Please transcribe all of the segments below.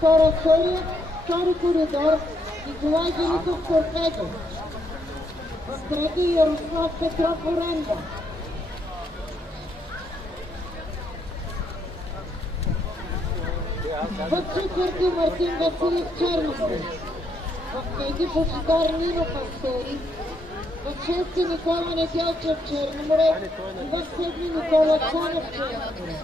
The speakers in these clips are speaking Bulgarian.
Втора серия, втори коридор, Николай Великов Торпедо. В трети Ярослав Петров Оренда. В четвърти Мартин Василев Черноморе. В пети Божидар Нино Пастери. В шести Никола Недялчев Черноморе. И в седми Никола Цанев Черноморе.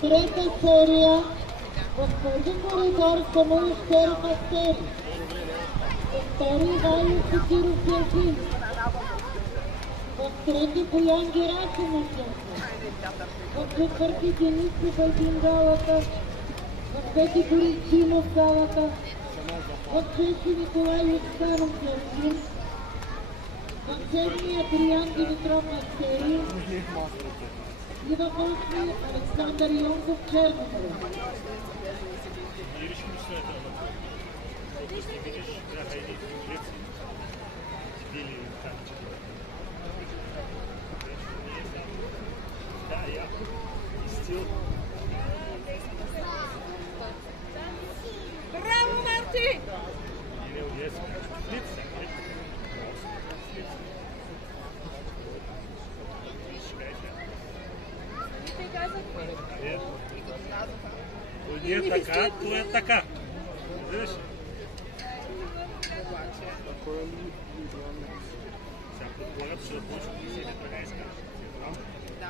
Трета серия в първи коридор Самуил Штери Пастери. В втори Ивайло Сотиров Георгин. В трети Боян Герасимов Георгин. В четвърти Денис Сибайдин Галата. В пети Борис Димов Галата. В шести Николай Юцканов Георгин. В седми Адриан Димитров Пастери. И в осми Александър Йонков Черноморе. Браво, Мартин! Не е така, то е така. Виждаш? Сега предполагат, че да почва да си така иска. Да.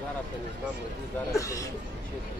Зарата не знам, но зарата не